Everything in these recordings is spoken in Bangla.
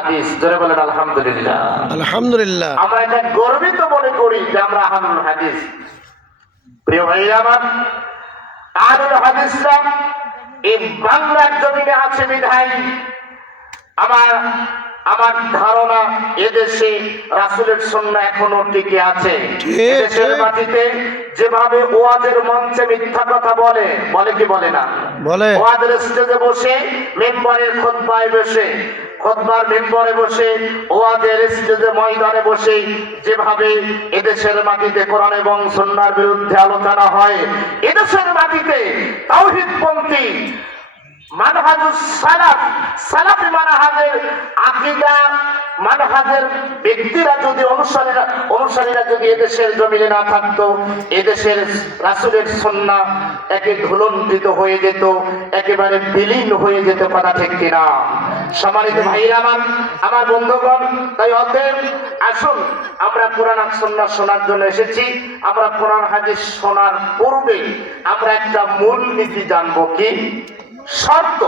হাদিস। জোরে বলেন আলহামদুলিল্লাহ। আলহামদুলিল্লাহ। আমরা এটা গর্বিত মনে করি যে আমরা আহলুল হাদিস। প্রিয় ভাইরা আমার, আহলুল হাদিসরা এই বাংলার জমিনে আছে বিধায় আমার ধারণা এদেশে রাসূলের সুন্নাহ এখনো টিকে আছে। এদেশের মাটিতে যেভাবে ওয়াজের মঞ্চে মিথ্যা কথা বলে কি বলে না? বলে। ওয়াজের স্টেজে বসে, মিম্বরের খুতবায় বসে, খুতবার মিম্বরে বসে, ওয়াজের স্টেজে ময়দানে বসে যেভাবে এদেশের মাটিতে কোরআন এবং সুন্নাহর বিরুদ্ধে আলোচনা হয়, এদেশের মাটিতে তাওহীদপন্থী মানহাজুস সালাফ, সালাফি মানহাজের আকীদা মানহাজের ব্যক্তিরা যদি অনুসারীরা যদি এদেশের জমিনে না থাকতো, এদেশের রাসূলের সুন্নাহ একে ধুলণ্ঠিত হয়ে যেত, একেবারে বিলীন হয়ে যেত। কথা ঠিক কিনা? সম্মানিত ভাইরা আমার বন্ধুগণ, তাই অতএব আসুন আমরা কোরআন আর সুন্নাহ শোনার জন্য এসেছি। আমরা কোরআন হাদিস শোনার পূর্বে আমরা একটা মূল নীতি জানবো, কি শর্ত।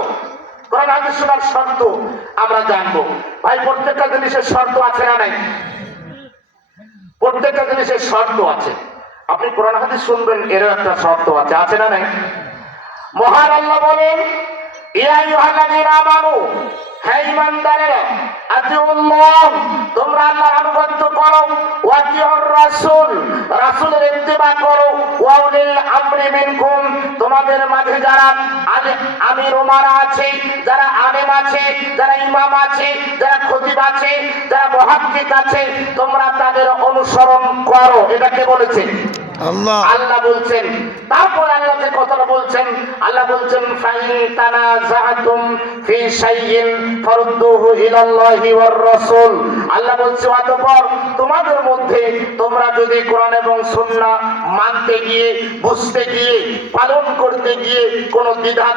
কোরআন হাদিস শোনার শর্ত আমরা জানবো। ভাই, প্রত্যেকটা জিনিসের শর্ত আছে না নাই? প্রত্যেকটা জিনিসের শর্ত আছে। আপনি কোরআন হাদিস শুনবেন, এরও একটা শর্ত আছে না নাই? মহান আল্লাহ বলেন, ইয়া আইয়ুহাল্লাযীনা আমানু, হে ঈমানদারেরা, আতিউল্লাহ, তোমরা আল্লাহর আনুগত্য করো, ওয়া আতিউর রাসূল, রাসূলের ইত্তিবা করো, ওয়া উলিল আমরি মিনকুম, তোমাদের মাঝে যারা আমির উমারা আছে, যারা আলেম আছে, যারা ইমাম আছে, যারা খতিব আছে, যারা মুহাদ্দিস আছে, তোমরা তাদের অনুসরণ করো। এটা কে বলেছে? আল্লাহ বলছেন। তারপর আল্লাহ যে কথাটা বলছেন, আল্লাহ বলছেন, ফাইন তানাযাতুম ফি শাইইন ফারুদ্দুহু ইলাল্লাহি ওয়ার রাসূল। আল্লাহ বলছে, অতঃপর তোমাদের মধ্যে তোমরা যদি কোরআন এবং সুন্নাহ মানতে গিয়ে, বুঝতে গিয়ে, পালন করতে গিয়ে কোনো দ্বিধা